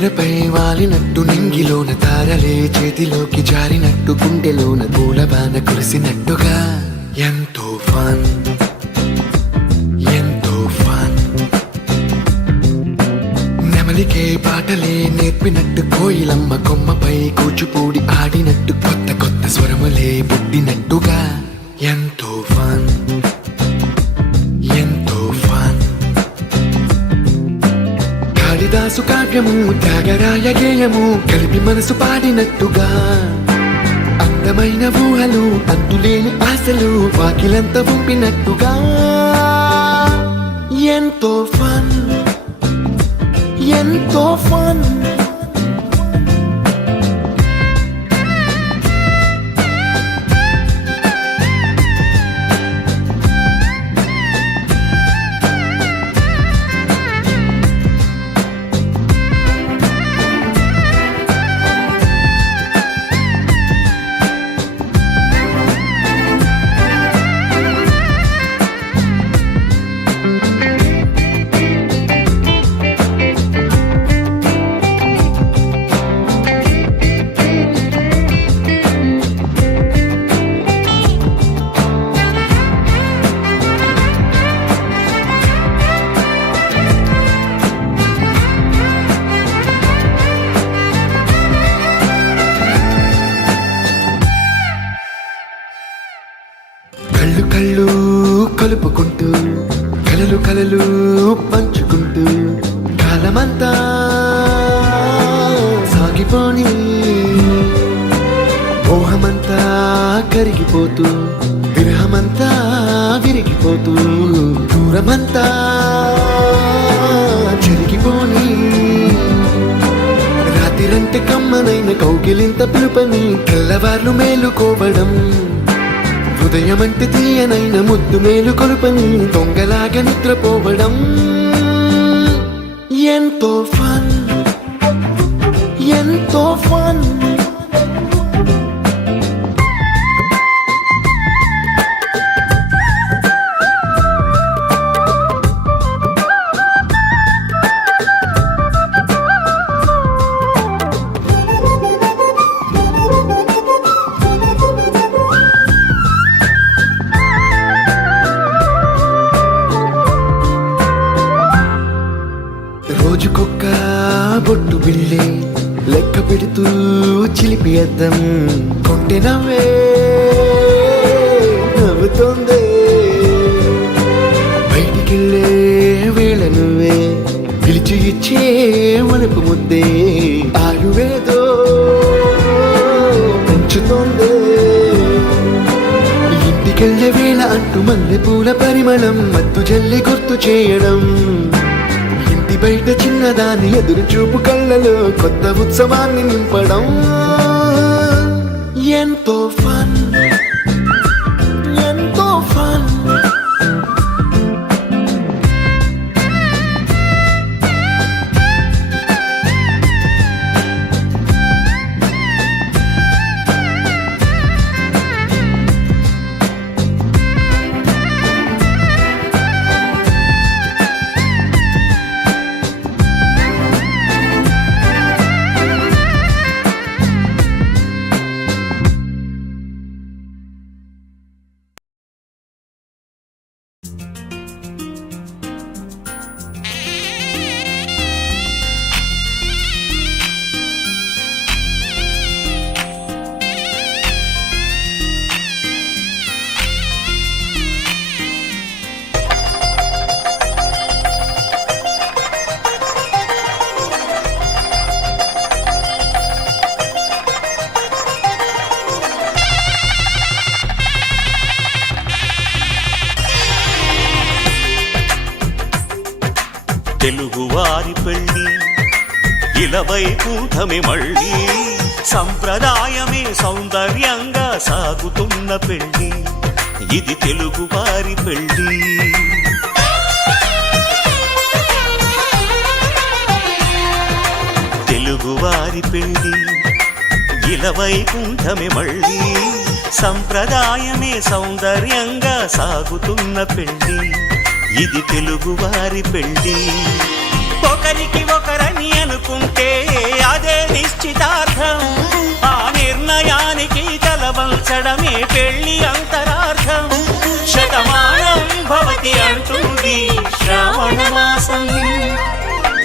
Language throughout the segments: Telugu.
నేలపై వాలినట్టు నింగిలోన తారలే చేతిలోకి జారినట్టు గుండెలోన పూలబాన కురిసినట్టుగా ఎంతో ఫన్ ఎంతో ఫన్ నెమలికే పాటలే నేర్పినట్టు కోయిలమ్మ కొమ్మపై కూచిపూడి ఆడినట్టు కొత్త కొత్త స్వరములే పుట్టినట్టుగా ఎంతో ఫన్ ఎంతో ఫన్ కాళిదాసు కావ్యము త్యాగరాయ గేయము కలిపి మనసు పాడినట్టుగా అందమైన ఊహలు అంతులేని ఆశలు వాకిలంత పంపినట్టుగా ఎంతో ఫన్ ఎంతో ఫన్ కళ్ళు కళ్ళు కలుపుకుంటూ కలలు కలలు పంచుకుంటూ కాలమంతా సాగిపోని మోహమంతా కరిగిపోతూ విరహమంతా విరిగిపోతూ దూరమంతా చెరిగిపోని రాత్రిరంటే కమ్మనైన కౌగిలింత పిలుపని తెల్లవార్లు మేలుకోవడం హృదయమంటే తీయనైన ముద్దు మేలు కొలుపని దొంగలాగా నిద్రపోవడం ఎంతో ఫన్ ఎంతో ఫన్ రోజుకొక్క బొట్టు బిళ్ళే లెక్క పెడుతూ చిలిపి అద్దం కొంటె నవ్వే నవ్వుతోందే బయటికెళ్ళే వేళ నువ్వే పిలిచి ఇచ్చే వనపు ముద్దే ఆయువేదో పెంచుతోందే ఇంటికెళ్ళే వేళ అంటూ మల్లె పూల పరిమళం మత్తు జల్లి గుర్తు చేయడం బయట చిన్నదాని ఎదురు చూపు కళ్ళలో కొత్త ఉత్సవాన్ని నింపడం ఎంతో ఫన్ ఎంతో ఫన్ తెలుగువారి పెళ్ళి ఇలవైకుంఠమే మళ్ళీ సంప్రదాయమే సౌందర్యంగా సాగుతున్న పెళ్ళి ఇది తెలుగువారి పెళ్ళి తెలుగువారి పెళ్ళి ఇలవైకుంఠమే మళ్ళీ సంప్రదాయమే సౌందర్యంగా సాగుతున్న పెళ్ళి ఇది తెలుగువారి పెళ్ళి ఒకరికి ఒకరని అనుకుంటే అదే నిశ్చితార్థం. ఆ నిర్ణయానికి తలవంచడమే పెళ్లి అంతరార్థం. శతమానం భవతి అంటుంది శ్రావణ మాసం,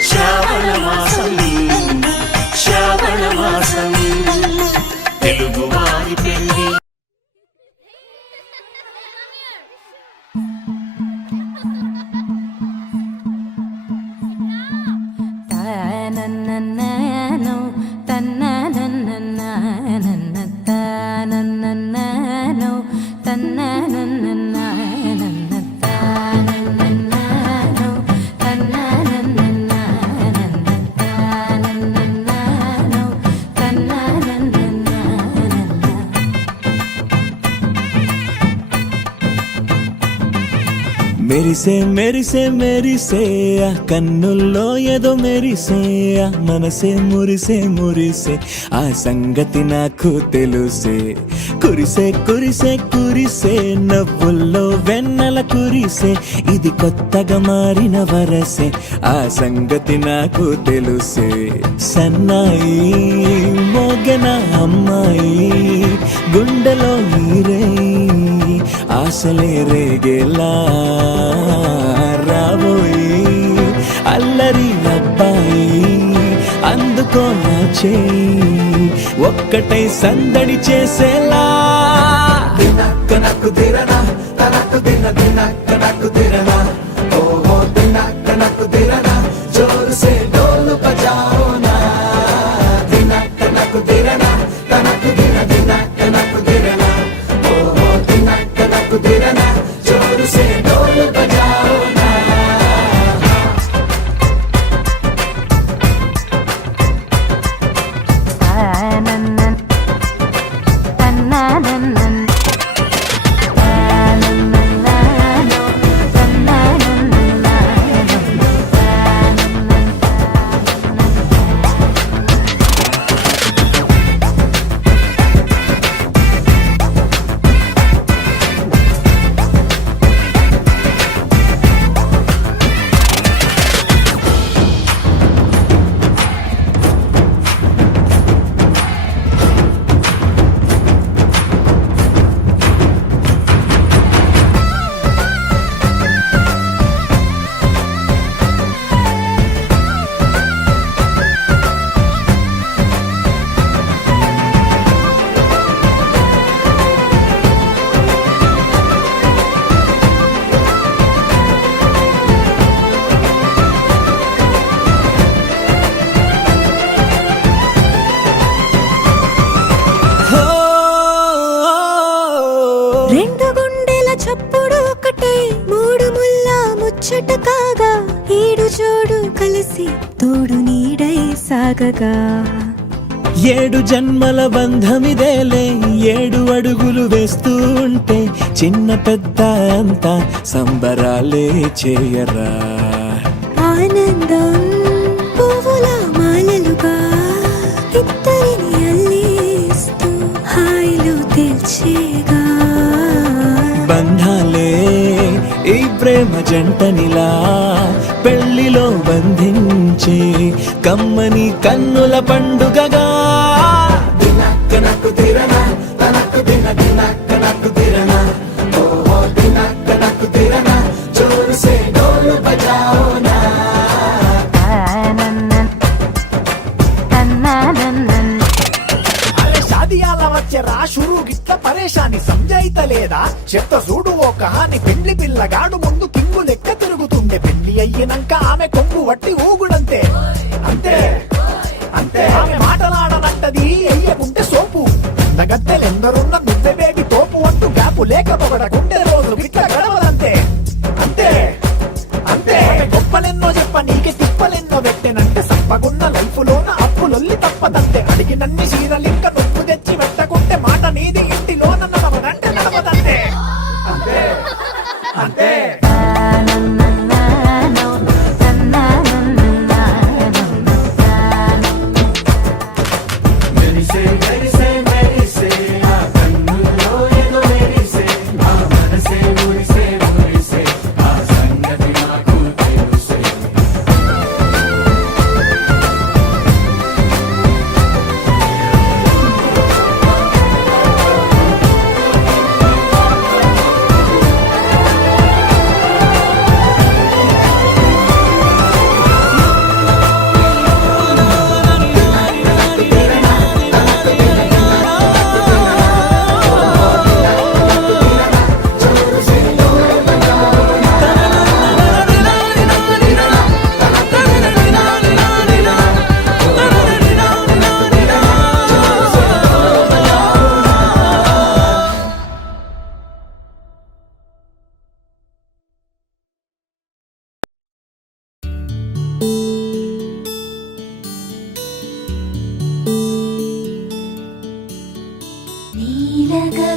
శ్రావణ మాసం, శ్రావణ మాసం, తెలుగువారి పెళ్లి. తనననననో తననననననన తనననననో తననననననన తనననననో తననననననన తనననననో తననననననన. మెరిసే మెరిసే మెరిసే ఆ కన్నుల్లో ఏదో మెరిసే ఆ మనసే మురిసే మురిసే ఆ సంగతి నాకు తెలుసే. కురిసే కురిసే కురిసే నవ్వుల్లో వెన్నెల కురిసే ఇది కొత్తగా మారిన వరసే ఆ సంగతి నాకు తెలుసే. సన్నాయి మోగన అమ్మాయి గుండెలో నీరే ఆశలే రేగేలా రాబోయి అల్లరి అబ్బాయి అందుకో నా చేయి ఒక్కటై సందడి చేసేలా. దినక్క నాకు దిరనా తనకు దిన దినక్క నాకు దిరనా ఓహో దినక్క నాకు దిరనా జోరు సే డోలు బజాओ నా. దినక్క నాకు దిరనా తనకు దిన దినక్క నాకు దిరనా ఓహో దినక్క నాకు దిరనా జోరు సే డోలు బజాओ నా. తనననన తననననన తనననననో రెండు గుండెల చప్పుడు ఒకటే మూడు ముల్ల ముచ్చట కాగా ఈడు జోడు కలిసి తోడు నీడై సాగగా. ఏడు జన్మల బంధమిదేలే ఏడు అడుగులు వేస్తూ ఉంటే చిన్న పెద్ద అంతా సంబరాలే చేయరా. ఆనందం పువ్వుల మాలలుగా ఇద్దరిని అల్లేస్తూ హాయిలో తెల్చేగా. బంధాలే ఈ ప్రేమ జంటనిలా పెళ్లిలో బంధించే కమ్మని కన్నుల పండుగగా. దినక్క నాకు దిరనా తనకు దిన దినక్క నాకు దిరనా ఓహో దినక్క నాకు దిరనా జోరు సే డోలు బజాओ నా. అరే షాదియాల వచ్చెరా షురూ గిట్ల పరేషాని సంజాయితలేదా చెప్త చూడు ఓ కహాని. పెళ్లి పిల్లగాడు ముందు కింగు లెక్క తిరుగుతుండే పెళ్లి అయ్యినంక ఆమె కొంగు వట్టి ఊగుడంతే. అంతే అంతే ఆమె మాటలాడనంటది ఎయ్యకుంటే సోపు. అందగత్తెలెందరున్న నువ్వే బేబీ తోపు అంటూ గ్యాపు లేక పొగడకుంటే రోజు గిట్ల గడవదంతే. అంతే అంతే ఆమె గొప్పలెన్నో చెప్ప నీకే తిప్పలెన్నో పెట్టెనంటే సప్పగున్న లైఫ్ లోన అప్పులొల్లి తప్పదంతే. అడిగినన్ని చీరలింక నొప్పు తెచ్చి పెట్టకుంటే మాట నీది ఇంటిలోన నడవదంటే నడవదంతే. అంతే అంతే తనననననో తనననననన మెరిసే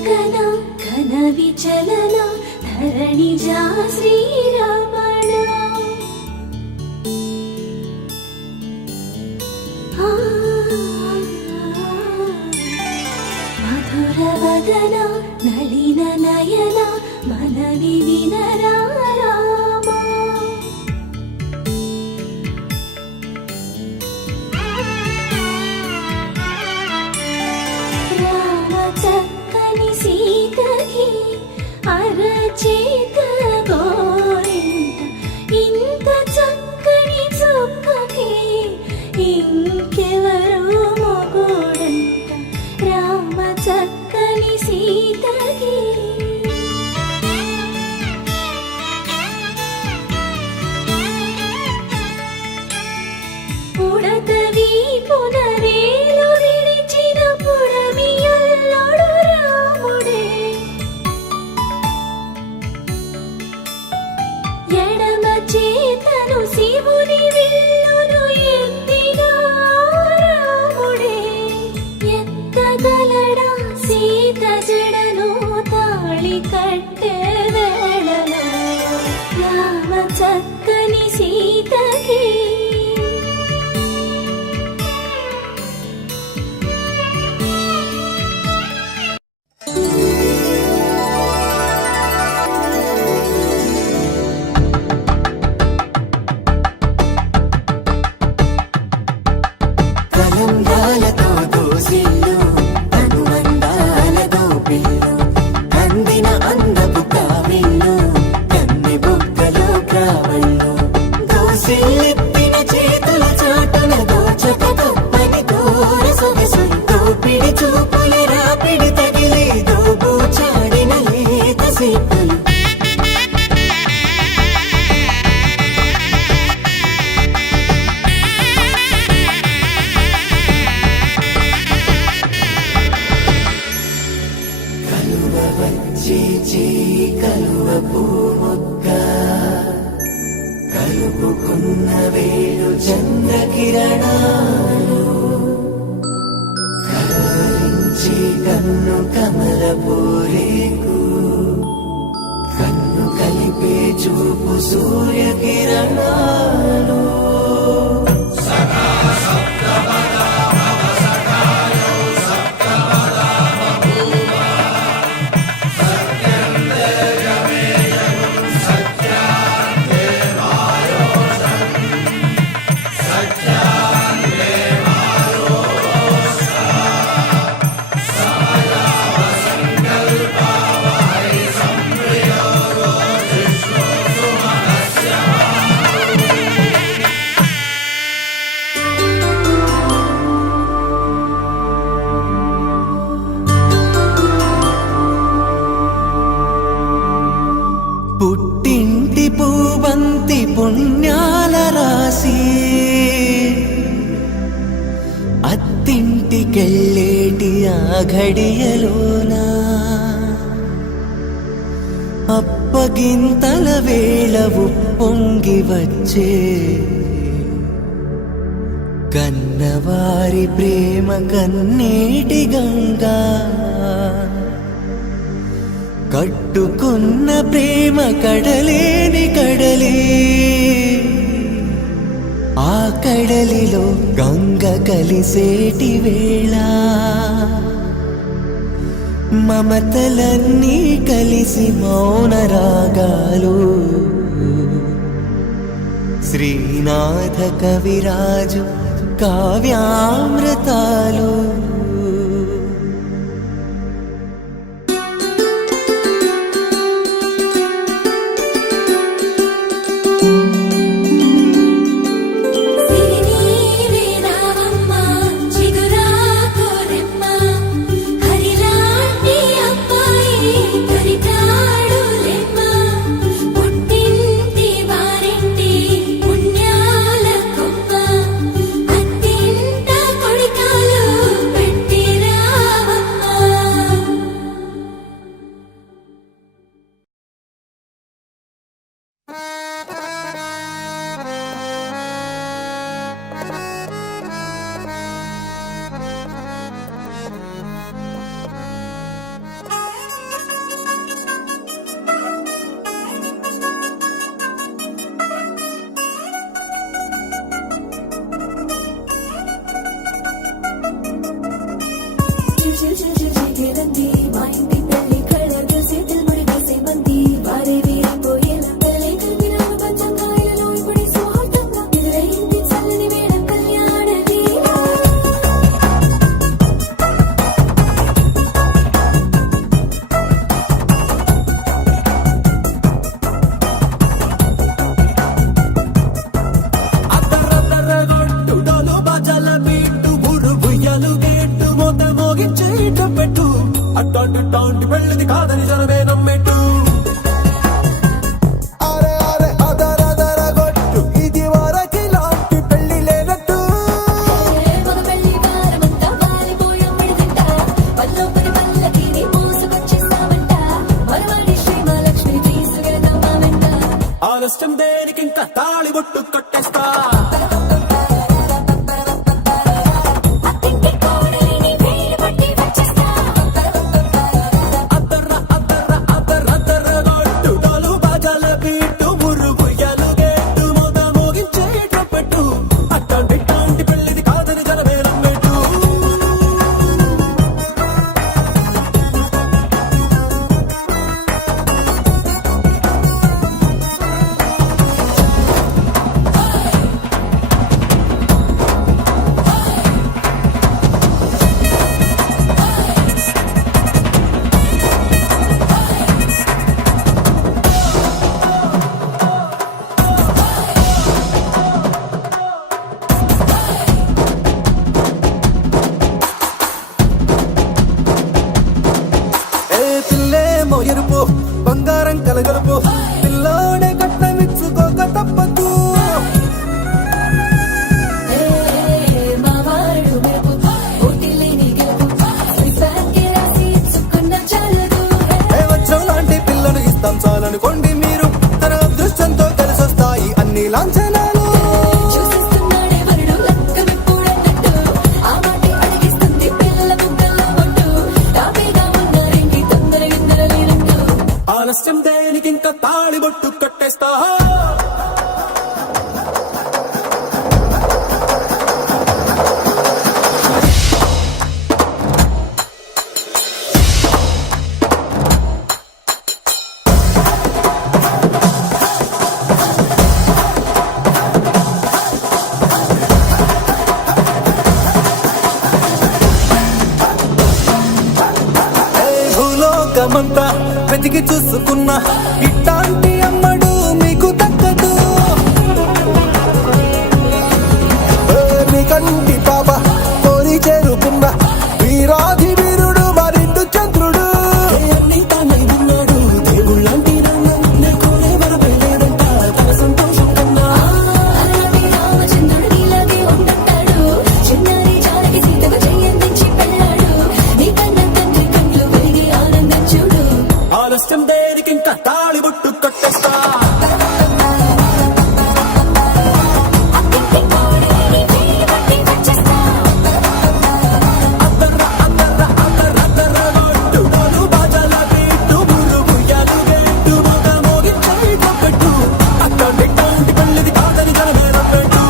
గగన ఘన విచలన ధరణిజా శ్రీరమణ మధుర వదన నళిన నయన మనవి వినరా రామా రామ చక్కని సీతకి అరచేత గోరింట ఇంత చక్కని చుక్కకి ఇంకెవరు మొగుడంట రామ చక్కని సీతకి ఉడతవి పునరేలు విడిచిన పుడమియల్లోడు రాముడే ఎడమ చేతను శివుని విల్లును ఎత్తిన రాముడే ఎత్తగలడా సీత జడను తాళి కట్టే వేళలో రామ చక్కని సీతకి కలంగాలతో దోసిల్లు అనువందాలతో పిల్లు అందిన అందపు కావిల్లు కన్నె బుగ్గలో కావళ్ళు దోసిల్లెత్తిన చేతుల చాటున దోచక తప్పని దూర సొగసులు దోపిడి చూపుల రాపిడి తగిలి దోబూచాడిన లేత సీపులు కలువ పూముక్క కలుపుకున్న వేలు చంద్రకిరణాలు కలరించి కన్ను కమల పూరేకు కన్ను కలిపే చూపు సూర్యకిరణాలు పుట్టింటి పూవంతి పుణ్యాల రాసి అత్తింటికెళ్ళేటి ఆ ఘడియలోనా అప్పగింతల వేళ ఉప్పొంగి వచ్చే కన్నవారి ప్రేమ కన్నీటి గంగా కట్టుకున్న ప్రేమ కడలేని కడలి ఆ కడలిలో గంగ కలిసేటి వేళ మమతలన్నీ కలిసి మౌన రాగాలు శ్రీనాథ కవిరాజు కావ్యామృతాలు పుణ్యాల కొమ్మ అత్తింట కొడికాలు పెట్టు అట్టాంటి పెళ్ళిది కాదని జనమే నమ్మెట్టు అరే అరే అదర గొట్టు ఇది వరకి లాంటి పెళ్లి లేనట్టు మగ పెళ్లి వారమంతా వాలిపోయమ్మడి తింట పల్లోపరి పల్లకిని మోసుకొచ్చేస్తామంట మరవాడి శ్రీ మహాలక్ష్మి తీసుకెళ్దామా వెంట ఆలస్యం దేనికింకా తాళి బొట్టు కట్టేస్తా అత్తింటి కోడలిని వేలు పట్టి వచ్చేస్తా అద్దర్ర గొట్టు డోలు బాజాల బీటు మురుగుయ్యలు గేటు మోత మోగించే ట్రపెట్టు అట్టాంటి పెళ్ళిది కాదని జనమే నమ్మెట్టు పిల్లేమో ఎరుపు బంగారం కలగలుపు పిల్లోడే కట్టమిచ్చుకోక తప్పదు మావాడు మెరుపు ఓటిల్లేని గెలుపు శ్రీసాకి రాసి ఇచ్చుకున్న చాలదు వజ్రం లాంటి పిల్లను ఇస్తాం చాలనుకోండి మీరు తన అదృష్టంతో కలిసొస్తాయి అన్ని లాంఛనాలు చూసిస్తున్నాడే వరుడు లక్క విప్పుడన్నట్టు ఆ మాటే అడిగిస్తుంది పిల్ల బుగ్గల్లో ఒట్టు తాపీగా ఉన్న రింగి తొందర లేనట్టు ఆలస్యం దేనికింకా తాళి బొట్టు కట్టేస్తా భూలోకమంతా వెతికి చూసుకున్నా ఇట్లాంటి అమ్మడు మీకు దక్కదు మీ కంటి పాప కోరి చేరుకున్న వీరాధి వీరుడు మరిండు చంద్రుడు అన్ని తానై ఉన్నాడు దేవుళ్ళంటి నాన్న నేర్చుకునే వరమే లేదంట తన సంతోషం కన్నా అలాగే రామచంద్రుడు నీలాగే ఉండంటాడు చిన్నారి జానకి సీతకు చెయ్యందించి పెళ్ళాడు నీ కన్న తండ్రి కండ్లు వెలిగి ఆనందం చూడు ఆలస్యం దేనికింకా తాళి బొట్టు కట్టేస్తా అత్తింటి కోడలిని వేలు పట్టి వచ్చేస్తా అద్దర్ర గొట్టు డోలు బాజాల బీటు మురుగుయ్యలు గేటు మోత మోగించే ట్రపెట్టు అట్టాంటి పెళ్ళిది కాదని జనమే నమ్మెట్టు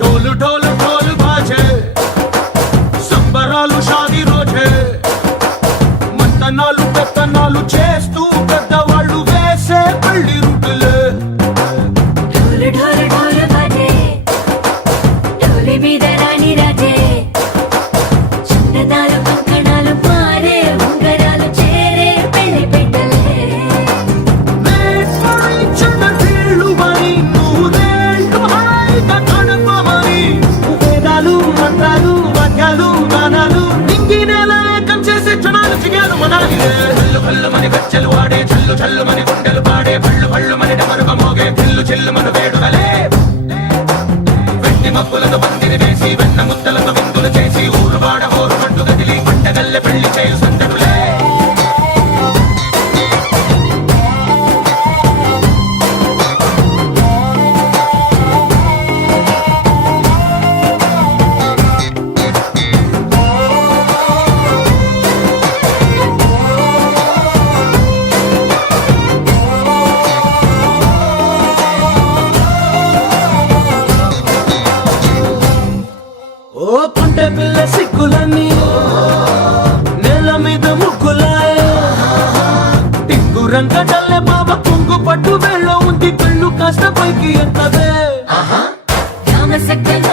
ढोल ढोल ढोल बाजे సంబరాలు షాదీ రోజే మంతనాలు పెత్తనాలు చేస్తూ పెద్దవాళ్ళు వేసే పెళ్లి రుటులే ढोल ढोल ढोल बाजे ढोली మీద రాణి రాజే చిన్నదాలు కంకణాలు మారే ఉంగరాలు చేరే పెళ్లి పెట్టలే చిన్న వీళ్ళు మరి నూరేళ్ళు హాయిగా గడపమని వేదాలు మంత్రాలు వాద్యాలు గానాలు నింగి నేల ఏకం చేసే క్షణాలు చిగాలు మనాలిలే హల్లు హల్లు మని గజ్జలు వాడే చల్లు చల్లు మని గుండెలు పాడే పళ్ళు పళ్ళు మని డమరుగ మోగే చిల్లు చిల్లు మన వేడుదలే వెండి మబ్బులతో పందిరి వేసి వెన్న ముద్దలతో విందులు చేసి ఊరు వాడ హోరు మంటు గదిలి పంటగల్లె పెళ్లి చేయు సందడులే రంగడల్లే బాబా కొంగు పట్టు వెళ్ళ ఉంది కళ్ళు కాస్త పైకి ఎత్తవే రామసక్కన